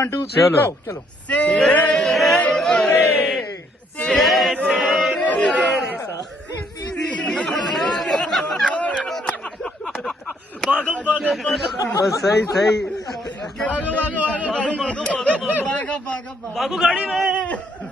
1 2 3 चलो। गो चलो बस सही सही बागो गाड़ी में